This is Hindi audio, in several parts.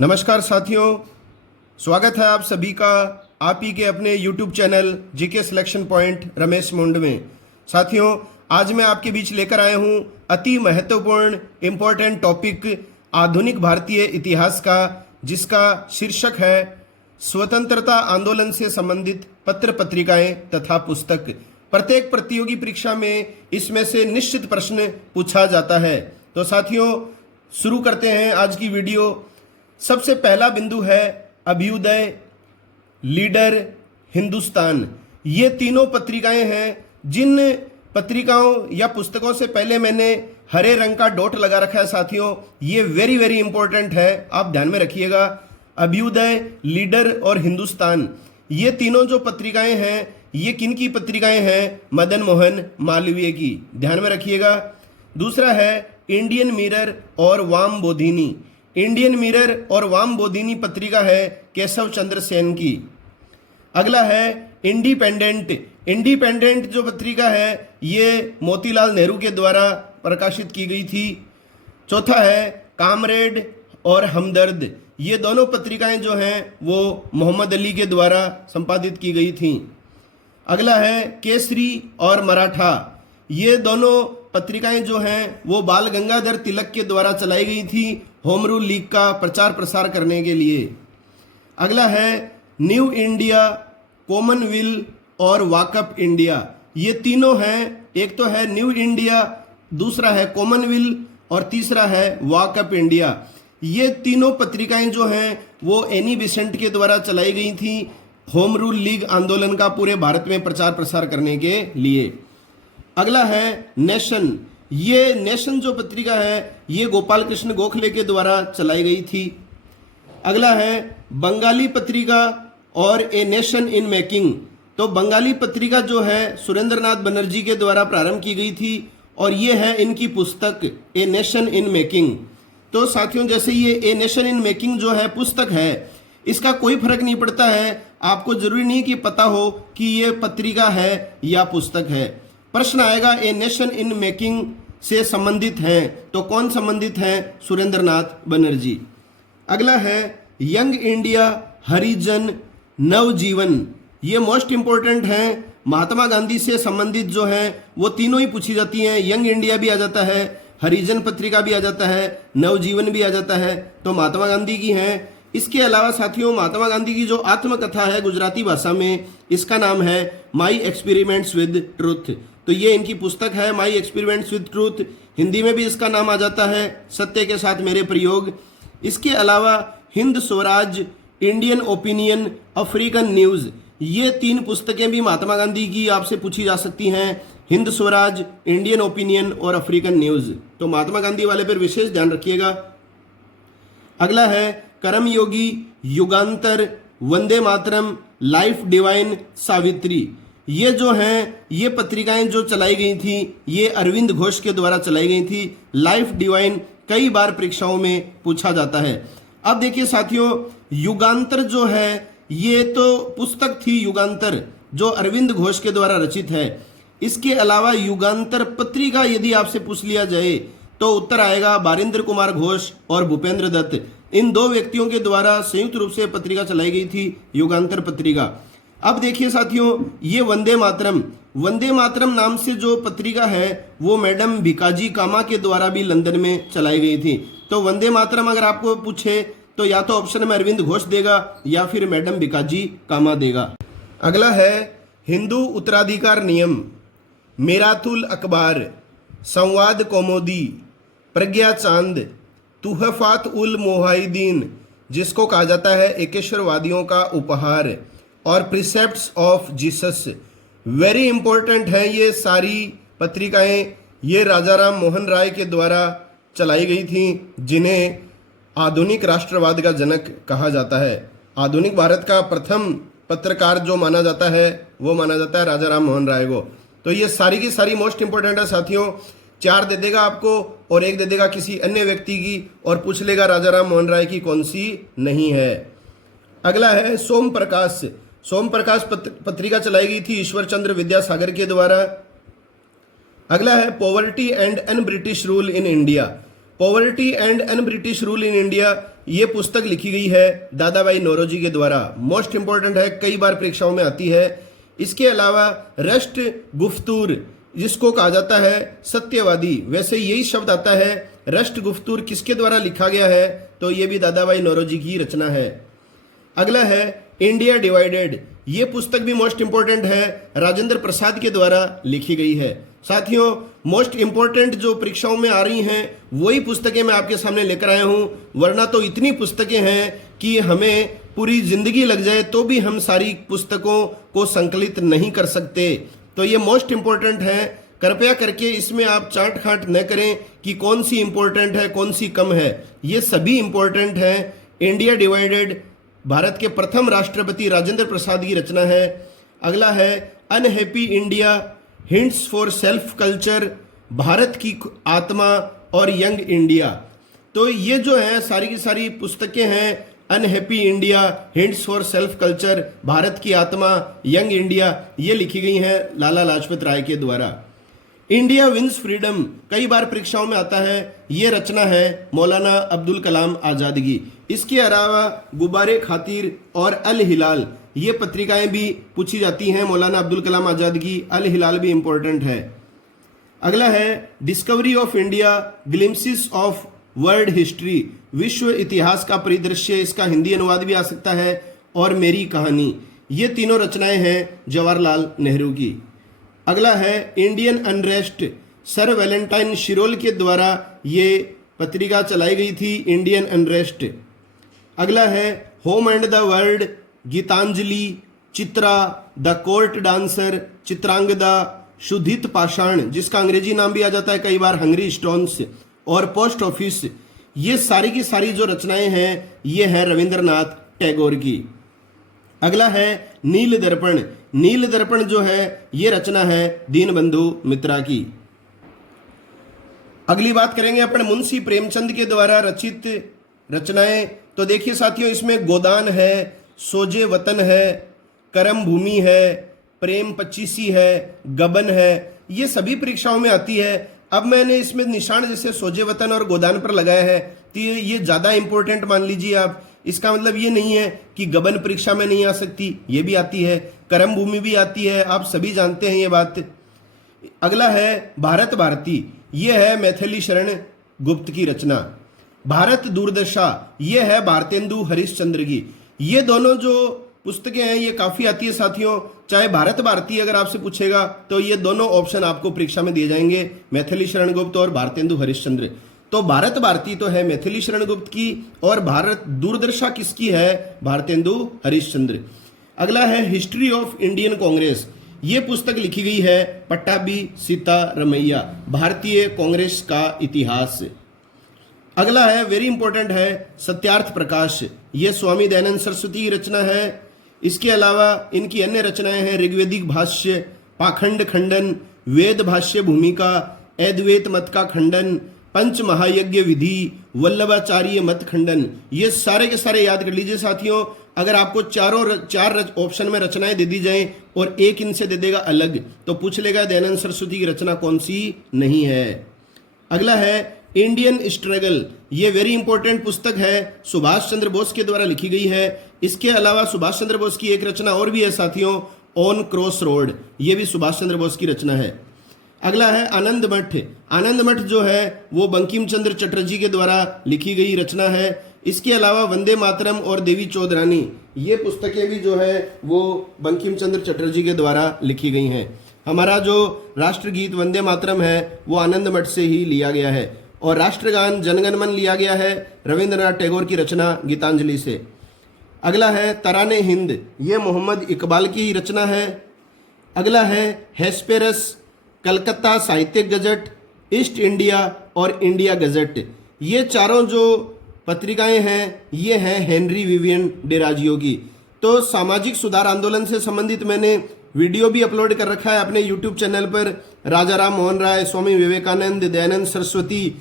नमस्कार साथियों, स्वागत है आप सभी का आप ही के अपने YouTube channel GK selection point Ramesh मुंड में। साथियों, आज मैं आपके बीच लेकर आया हूं अति महत्वपूर्ण इम्पोर्टेंट टॉपिक आधुनिक भारतीय इतिहास का, जिसका शीर्षक है स्वतंत्रता आंदोलन से संबंधित पत्र पत्रिकाएं तथा पुस्तक। प्रत्येक प्रतियोगी परीक्षा में इसमें से निश्चित प्रश्न पूछा जाता है। तो साथियों, शुरू करते हैं आज की वीडियो। सबसे पहला बिंदु है अभ्युदय, लीडर, हिंदुस्तान। ये तीनों पत्रिकाएं हैं जिन पत्रिकाओं या पुस्तकों से पहले मैंने हरे रंग का डॉट लगा रखा है। साथियों, ये वेरी वेरी इंपॉर्टेंट है, आप ध्यान में रखिएगा। अभ्युदय, लीडर और हिंदुस्तान, ये तीनों जो पत्रिकाएं हैं, ये किन की पत्रिकाएं हैं? मदन मोहन मालवीय की, ध्यान में रखिएगा। दूसरा है इंडियन मिरर और वाम बोधिनी। इंडियन मिरर और वाम बोधिनी पत्रिका है केशव चंद्र सेन की। अगला है इंडिपेंडेंट। इंडिपेंडेंट जो पत्रिका है ये मोतीलाल नेहरू के द्वारा प्रकाशित की गई थी। चौथा है कामरेड और हमदर्द। ये दोनों पत्रिकाएं जो हैं वो मोहम्मद अली के द्वारा संपादित की गई थीं। अगला है केसरी और मराठा। ये दोनों पत्रिकाएं जो हैं वो बाल गंगाधर तिलक के द्वारा चलाई गई थी होम रूल लीग का प्रचार प्रसार करने के लिए। अगला है न्यू इंडिया, कॉमनवेल्थ और वाकअप इंडिया। ये तीनों हैं, एक तो है न्यू इंडिया, दूसरा है कॉमनवेल्थ और तीसरा है वाकअप इंडिया। ये तीनों पत्रिकाएं जो हैं वो एनी बेसेंट के द्वारा चलाई गई थी होम रूल लीग आंदोलन का पूरे भारत में प्रचार प्रसार करने के लिए। अगला है नेशन। ये नेशन जो पत्रिका है ये गोपाल कृष्ण गोखले के द्वारा चलाई गई थी। अगला है बंगाली पत्रिका और ए नेशन इन मेकिंग। तो बंगाली पत्रिका जो है सुरेंद्रनाथ बनर्जी के द्वारा प्रारंभ की गई थी और ये है इनकी पुस्तक ए नेशन इन मेकिंग। तो साथियों, जैसे ये ए नेशन इन मेकिंग जो है पुस्तक है, इसका कोई फर्क नहीं पड़ता है, आपको जरूरी नहीं कि पता हो कि ये पत्रिका है या पुस्तक है। प्रश्न आएगा ए नेशन इन मेकिंग से संबंधित है, तो कौन संबंधित है? सुरेंद्रनाथ बनर्जी। अगला है यंग इंडिया, हरिजन, नवजीवन। ये मोस्ट इंपोर्टेंट है, महात्मा गांधी से संबंधित जो है वो तीनों ही पूछी जाती हैं। यंग इंडिया भी आ जाता है, हरिजन पत्रिका भी आ जाता है, नवजीवन भी आ जाता है, तो महात्मा गांधी की हैं। इसके अलावा साथियों, महात्मा गांधी की जो आत्मकथा है गुजराती भाषा में, इसका नाम है माई एक्सपेरिमेंट्स विद ट्रूथ। तो ये इनकी पुस्तक है my experiments with truth. Hindi में भी इसका नाम आ जाता है सत्य के साथ मेरे प्रयोग। इसके अलावा Hind Swaraj, Indian opinion, African news, ये तीन पुस्तकें भी महात्मा गांधी की आपसे पूछी जा सकती हैं। हिंद स्वराज, इंडियन ओपिनियन और अफ्रीकन न्यूज़। तो महात्मा गांधी वाले पर विशेष ध्यान रखिएगा। अगला है कर्मयोगी, युगांतर, वंदे मातरम, लाइफ डिवाइन, सावित्री। ये जो हैं ये पत्रिकाएं जो चलाई गई थी ये अरविंद घोष के द्वारा चलाई गई थी। लाइफ डिवाइन कई बार परीक्षाओं में पूछा जाता है। अब देखिए साथियों, युगांतर जो है ये तो पुस्तक थी युगांतर जो अरविंद घोष के द्वारा रचित है। इसके अलावा युगांतर पत्रिका यदि आपसे पूछ लिया जाए तो उत्तर आएगा बारिंद्र कुमार घोष और भूपेंद्र दत्त। इन दो व्यक्तियों के द्वारा संयुक्त रूप से पत्रिका चलाई गई थी युगांतर पत्रिका। अब देखिए साथियों, ये वंदे मातरम, वंदे मातरम नाम से जो पत्रिका है वो मैडम भिकाजी कामा के द्वारा भी लंदन में चलाई गई थी। तो वंदे मातरम अगर आपको पूछे तो या तो ऑप्शन में अरविंद घोष देगा या फिर मैडम भिकाजी कामा देगा। अगला है हिंदू उत्तराधिकार नियम, मेरातुल अखबार, संवाद कौमुदी, प्रज्ञा चांद, तुहफात उल मोहाइदीन, जिसको कहा जाता है एकेश्वरवादियों का उपहार, और प्रिसेप्ट्स ऑफ जीसस। वेरी इंपॉर्टेंट है ये सारी पत्रिकाएं। ये राजा राम मोहन राय के द्वारा चलाई गई थी, जिन्हें आधुनिक राष्ट्रवाद का जनक कहा जाता है। आधुनिक भारत का प्रथम पत्रकार जो माना जाता है वो माना जाता है राजा राम मोहन राय को। तो ये सारी की सारी मोस्ट इंपॉर्टेंट है साथियों। 4 दे देगा आपको और 1 दे देगा किसी अन्य व्यक्ति की और पूछ लेगा राजा राम मोहन राय की कौन सी नहीं है। अगला है सोम प्रकाश। सोम प्रकाश पत्रिका चलाई गई थी ईश्वर चंद्र विद्यासागर के द्वारा। अगला है poverty and un British rule in India. Poverty and un British rule in India, ये पुस्तक लिखी गई है दादा भाई नौरोजी के द्वारा। मोस्ट इंपॉर्टेंट है, कई बार परीक्षाओं में आती है। इसके अलावा रष्ट गुफ्तूर, जिसको कहा जाता है सत्यवादी, वैसे यही शब्द आता है। रष्ट गुफ्तूर किसके द्वारा लिखा गया है? तो ये भी दादा भाई नौरोजी की रचना है। अगला है इंडिया डिवाइडेड। ये पुस्तक भी मोस्ट इंपॉर्टेंट है, राजेंद्र प्रसाद के द्वारा लिखी गई है। साथियों, मोस्ट इंपॉर्टेंट जो परीक्षाओं में आ रही हैं वही पुस्तकें मैं आपके सामने लेकर आया हूं, वरना तो इतनी पुस्तकें हैं कि हमें पूरी जिंदगी लग जाए तो भी हम सारी पुस्तकों को संकलित नहीं कर सकते। तो ये मोस्ट इंपॉर्टेंट है, कृपया करके इसमें आप चाट खाट न करें कि कौन सी इंपॉर्टेंट है कौन सी कम है, ये सभी इंपॉर्टेंट हैं। इंडिया डिवाइडेड भारत के प्रथम राष्ट्रपति राजेंद्र प्रसाद की रचना है। अगला है unhappy India, hints for self culture, Bharat की आत्मा और यंग इंडिया। तो ये जो है सारी की सारी पुस्तकें हैं। Unhappy India, hints for self culture, Bharat की आत्मा, यंग इंडिया, ये लिखी गई हैं लाला लाजपत राय के द्वारा। इंडिया विंस फ्रीडम कई बार परीक्षाओं में आता है, ये रचना है मौलाना अब्दुल कलाम आजाद की। इसके अलावा गुब्बारे खातिर और अल हिलाल, ये पत्रिकाएं भी पूछी जाती हैं मौलाना अब्दुल कलाम आजाद की। अल हिलाल भी इंपॉर्टेंट है। अगला है discovery of India, glimpses of world history, विश्व इतिहास का परिदृश्य, इसका हिंदी अनुवाद भी आ सकता है, और मेरी कहानी। ये तीनों रचनाएं हैं जवाहरलाल नेहरू की। अगला है Indian unrest, sir Valentine Shirol के द्वारा ये पत्रिका चलाई गई थी, इंडियन अनरेस्ट। अगला है home and the world, Gitanjali, Chitra, the court dancer, Chitrangada, Kshudhita Pashan, जिसका अंग्रेजी नाम भी आ जाता है कई बार हंगरी स्टोन्स, और पोस्ट ऑफिस। ये सारी की सारी जो रचनाएं हैं ये हैं रविंद्रनाथ टैगोर की। अगला है नील दर्पण। नील दर्पण जो है ये रचना है दीनबंधु मित्रा की। अगली बात करेंगे अपन मुंशी प्रेमचंद के द्वारा रचित रचनाएं। तो देखिए साथियों, इसमें गोदान है, सोजे वतन है, करम भूमि है, प्रेम पच्चीसी है, गबन है, ये सभी परीक्षाओं में आती है। अब मैंने इसमें निशान जैसे सोजे वतन और गोदान पर लगाया है, तो ये ज्यादा इंपॉर्टेंट मान लीजिए आप। इसका मतलब ये नहीं है कि गबन परीक्षा में नहीं आ सकती, ये भी आती है, करम भूमि भी आती है, आप सभी जानते हैं ये बात। अगला है भारत भारती, ये है मैथिली शरण गुप्त की रचना। भारत दूरदर्शा, ये है भारतेंदु हरिश्चंद्र की। ये दोनों जो पुस्तकें हैं ये काफी आती है साथियों। चाहे भारत भारती अगर आपसे पूछेगा तो ये दोनों ऑप्शन आपको परीक्षा में दिए जाएंगे, मैथिली शरण गुप्त और भारतेंदु हरिश्चंद्र। तो भारत भारती तो है मैथिली शरण गुप्त की, और भारत दूरदर्शा किसकी है? भारतेंदु हरिश्चंद्र। अगला है हिस्ट्री ऑफ इंडियन कांग्रेस, ये पुस्तक लिखी गई है पट्टाभी सीतारमैया, भारतीय कांग्रेस का इतिहास। अगला है वेरी इंपॉर्टेंट है सत्यार्थ प्रकाश, ये स्वामी दयानंद सरस्वती की रचना है। इसके अलावा इनकी अन्य रचनाएं हैं ऋग्वेदिक भाष्य, पाखंड खंडन, वेद भाष्य भूमिका, अद्वैत मत का खंडन, पंच महायज्ञ विधि, वल्लभाचार्य मत खंडन। ये सारे के सारे याद कर लीजिए साथियों। अगर आपको चार ऑप्शन में रचनाएं दे दी जाएं और एक इनसे दे देगा अलग, तो पूछ लेगा दयानंद सरस्वती की रचना कौन सी नहीं है। अगला है इंडियन स्ट्रगल, ये वेरी इंपॉर्टेंट पुस्तक है, सुभाष चंद्र बोस के द्वारा लिखी गई है। इसके अलावा सुभाष चंद्र बोस की एक रचना और भी है साथियों, ऑन क्रॉस रोड, ये भी सुभाष चंद्र बोस की रचना है। अगला है आनंद मठ। आनंद मठ जो है वो बंकिम चंद्र चटर्जी के द्वारा लिखी गई रचना है। इसके अलावा वंदे मातरम और देवी चौधरानी, ये पुस्तकें भी जो है वो बंकिम चंद्र चटर्जी के द्वारा लिखी गई हैं। हमारा जो राष्ट्रगीत वंदे मातरम है वो आनंद मठ से ही लिया गया है, और राष्ट्रगान जनगण मन लिया गया है रविंद्रनाथ टैगोर की रचना गीतांजलि से। अगला है तराने हिंद, ये मोहम्मद इकबाल की रचना है। अगला है हेस्पेरस, कलकत्ता साहित्यिक गजट, ईस्ट इंडिया और इंडिया गजट। ये चारों जो पत्रिकाएं हैं ये हैं हेनरी विवियन डिराजियो की। तो सामाजिक सुधार आंदोलन से संबंधित मैंने वीडियो भी अपलोड कर रखा है अपने यूट्यूब चैनल पर। राजा राम मोहन राय, स्वामी विवेकानंद, दयानंद सरस्वती,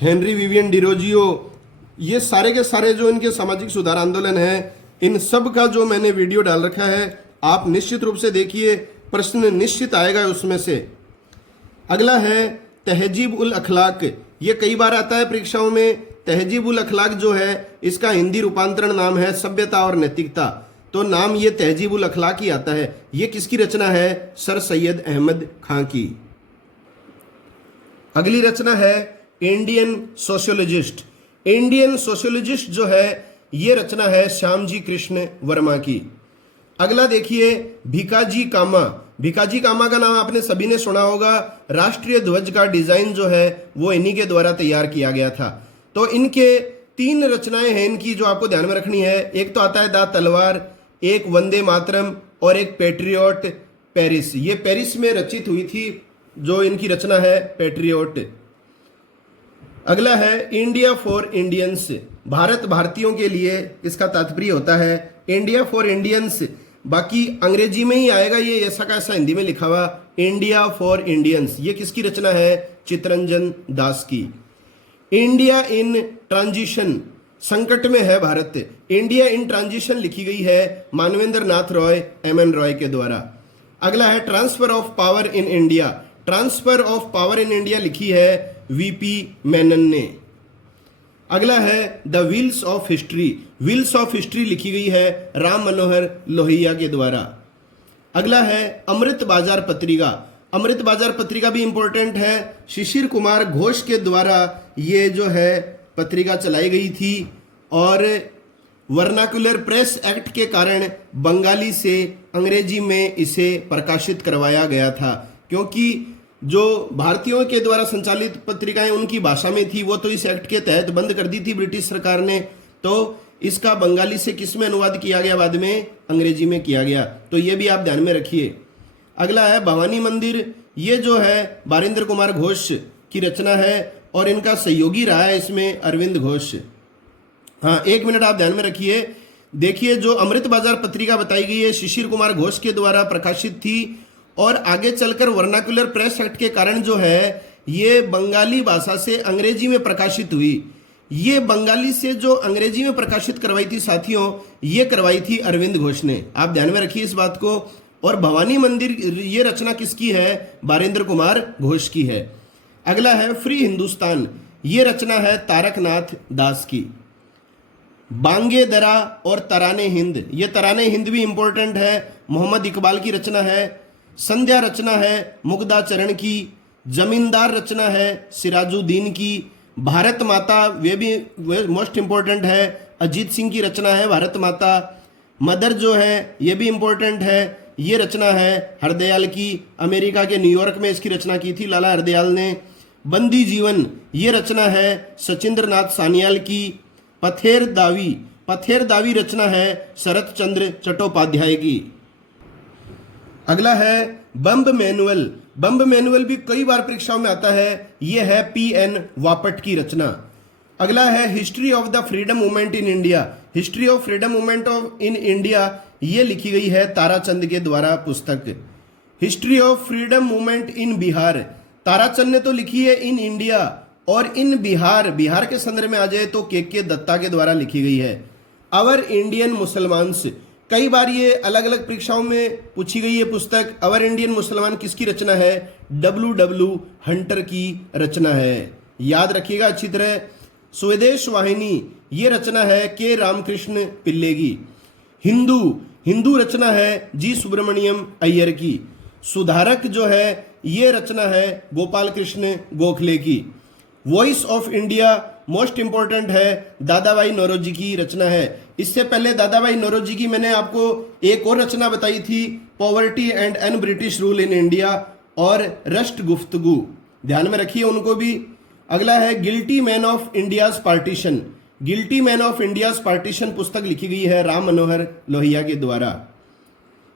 हेनरी विवियन डिरोजियो, ये सारे के सारे जो इनके सामाजिक सुधार आंदोलन है, इन सब का जो मैंने वीडियो डाल रखा है, आप निश्चित रूप से देखिए, प्रश्न निश्चित आएगा उसमें से। अगला है तहजीब उल अखलाक, ये कई बार आता है परीक्षाओं में। तहजीबुल अखलाक जो है इसका हिंदी रूपांतरण नाम है सभ्यता और नैतिकता, तो नाम ये तहजीबुल अखलाक ही आता है। ये किसकी रचना है? सर सैयद अहमद खां की। अगली रचना है इंडियन सोशियोलॉजिस्ट। इंडियन सोशियोलॉजिस्ट जो है ये रचना है श्यामजी कृष्ण वर्मा की। अगला देखिए भिकाजी कामा। भिकाजी कामा का नाम आपने सभी ने सुना होगा। राष्ट्रीय ध्वज का डिजाइन जो है वो इन्हीं के द्वारा तैयार किया गया था। तो इनके 3 रचनाएं हैं इनकी जो आपको ध्यान में रखनी है। एक तो आता है दा तलवार, एक वंदे मातरम और एक पैट्रियोट पेरिस। ये पेरिस में रचित हुई थी जो इनकी रचना है पैट्रियोट। अगला है इंडिया फॉर इंडियंस। भारत भारतीयों के लिए इसका तात्पर्य होता है इंडिया फॉर इंडियंस। बाकी अंग्रेजी में ही आएगा ये, ऐसा का ऐसा हिंदी में लिखा हुआ इंडिया फॉर इंडियंस। ये किसकी रचना है? चित्तरंजन दास की। इंडिया इन ट्रांजिशन, संकट में है भारत। इंडिया इन ट्रांजिशन लिखी गई है मानवेंद्र नाथ रॉय एमएन रॉय के द्वारा। अगला है transfer of power in India. Transfer of power in India लिखी है वीपी मेनन ने। अगला है the wheels of history. Wheels of history लिखी गई है राम मनोहर लोहिया के द्वारा। अगला है अमृत बाजार पत्रिका। अमृत बाजार पत्रिका भी इंपॉर्टेंट है। शिशिर कुमार घोष के द्वारा ये जो है पत्रिका चलाई गई थी और वर्नाकुलर प्रेस एक्ट के कारण बंगाली से अंग्रेजी में इसे प्रकाशित करवाया गया था, क्योंकि जो भारतीयों के द्वारा संचालित पत्रिकाएं उनकी भाषा में थी वो तो इस एक्ट के तहत बंद कर दी थी ब्रिटिश सरकार ने। तो इसका बंगाली से किस में अनुवाद किया गया? बाद में अंग्रेजी में किया गया। तो ये भी आप ध्यान में रखिए। अगला है भवानी मंदिर। ये जो है बारिंदर कुमार घोष की रचना है और इनका सहयोगी रहा है इसमें अरविंद घोष। हाँ, 1 मिनट आप ध्यान में रखिए। देखिए जो अमृत बाजार पत्रिका बताई गई है शिशिर कुमार घोष के द्वारा प्रकाशित थी और आगे चलकर वर्नाकुलर प्रेस एक्ट के कारण जो है ये बंगाली भाषा से अंग्रेजी में प्रकाशित हुई। ये बंगाली से जो अंग्रेजी में प्रकाशित करवाई थी साथियों, ये करवाई थी अरविंद घोष ने। आप ध्यान में रखिए इस बात को। और भवानी मंदिर ये रचना किसकी है? बारिंदर कुमार घोष की है। अगला है फ्री हिंदुस्तान। ये रचना है तारकनाथ दास की। बांगे दरा और तराने हिंद। ये तराने हिंद भी इंपॉर्टेंट है, मोहम्मद इकबाल की रचना है। संध्या रचना है मुग्धा चरण की। जमींदार रचना है सिराजुद्दीन की। भारत माता वे भी मोस्ट इंपॉर्टेंट है, अजीत सिंह की रचना है भारत माता। मदर जो है ये भी इंपॉर्टेंट है, ये रचना है हरदयाल की। अमेरिका के न्यूयॉर्क में इसकी रचना की थी लाला हरदयाल ने। बंदी जीवन ये रचना है सचिंद्र नाथ सान्याल की। पथेर दावी रचना है शरत चंद्र चट्टोपाध्याय की। अगला है बम्ब मैनुअल। बम्ब मैनुअल भी कई बार परीक्षाओं में आता है। यह है पीएन वापट की रचना। अगला है history of the freedom movement in India. History of freedom movement of in India ये लिखी गई है ताराचंद के द्वारा पुस्तक। History of freedom movement in Bihar, Tarachand ने तो लिखी है इन इंडिया, और इन बिहार के संदर्भ में आ जाए तो के दत्ता के द्वारा लिखी गई है। अवर इंडियन मुसलमान्स, कई बार ये अलग अलग परीक्षाओं में पूछी गई है पुस्तक। अवर इंडियन मुसलमान किसकी रचना है? डब्ल्यू हंटर की रचना है, याद रखिएगा अच्छी तरह। स्वदेश वाहिनी ये रचना है के रामकृष्ण पिल्ले की। हिंदू रचना है जी सुब्रमण्यम अय्यर की। सुधारक जो है ये रचना है गोपाल कृष्ण गोखले की। Voice of India most important है, दादा भाई नौरोजी की रचना है। इससे पहले दादा भाई नौरोजी की मैंने आपको एक और रचना बताई थी, poverty and an British rule in India और रस्ट गुफ्तगू, ध्यान में रखिए उनको भी। अगला है guilty man of India's partition. Guilty man of India's partition पुस्तक लिखी गई है राम मनोहर लोहिया के द्वारा।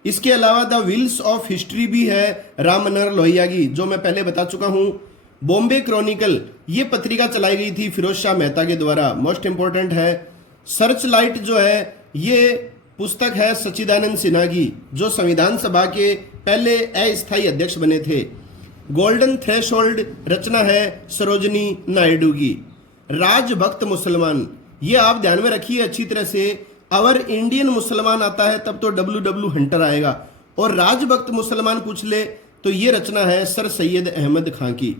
इसके अलावा द व्हील्स ऑफ हिस्ट्री भी है राम मनोहर लोहिया की, जो मैं पहले बता चुका हूं। बॉम्बे क्रॉनिकल ये पत्रिका चलाई गई थी फिरोज शाह मेहता के द्वारा, मोस्ट इंपॉर्टेंट है। सर्च लाइट जो है ये पुस्तक है सच्चिदानंद सिन्हा की, जो संविधान सभा के पहले अस्थायी अध्यक्ष बने थे। गोल्डन थ्रेशोल्ड रचना है सरोजनी नायडू की। राजभक्त मुसलमान ये आप ध्यान में रखिए अच्छी तरह से। अवर इंडियन मुसलमान आता है तब तो डब्ल्यू हंटर आएगा, और राजभक्त मुसलमान पूछ ले तो ये रचना है सर सैयद अहमद खां की।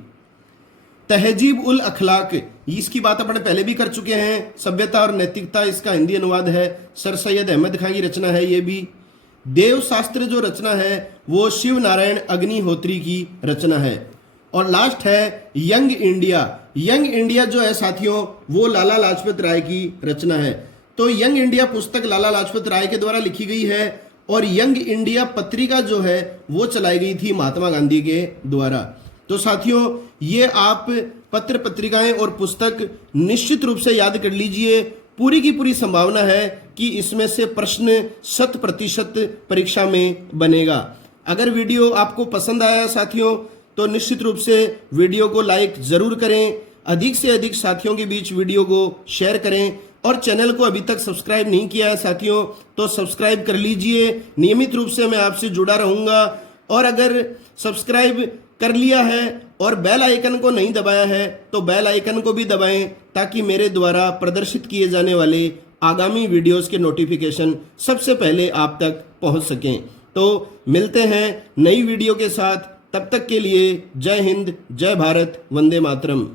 तहजीब उल अखलाक, इसकी बात अपन पहले भी कर चुके हैं। सभ्यता और नैतिकता इसका हिंदी अनुवाद है, सर सैयद अहमद खां की रचना है। ये भी देव शास्त्र जो रचना है वो शिव नारायण अग्निहोत्री की रचना है। और लास्ट है यंग इंडिया। यंग इंडिया जो है साथियों वो लाला लाजपत राय की रचना है। तो यंग इंडिया पुस्तक लाला लाजपत राय के द्वारा लिखी गई है और यंग इंडिया पत्रिका जो है वो चलाई गई थी महात्मा गांधी के द्वारा। तो साथियों ये आप पत्र पत्रिकाएं और पुस्तक निश्चित रूप से याद कर लीजिए। पूरी की पूरी संभावना है कि इसमें से प्रश्न 100% परीक्षा में बनेगा। अगर वीडियो आपको पसंद आया साथियों तो निश्चित रूप से वीडियो को लाइक जरूर करें, अधिक से अधिक साथियों के बीच वीडियो को शेयर करें और चैनल को अभी तक सब्सक्राइब नहीं किया है साथियों तो सब्सक्राइब कर लीजिए। नियमित रूप से मैं आपसे जुड़ा रहूंगा। और अगर सब्सक्राइब कर लिया है और बेल आइकन को नहीं दबाया है तो बेल आइकन को भी दबाएं ताकि मेरे द्वारा प्रदर्शित किए जाने वाले आगामी वीडियोस के नोटिफिकेशन सबसे पहले आप तक पहुंच सकें। तो मिलते हैं नई वीडियो के साथ, तब तक के लिए जय हिंद, जय भारत, वंदे मातरम।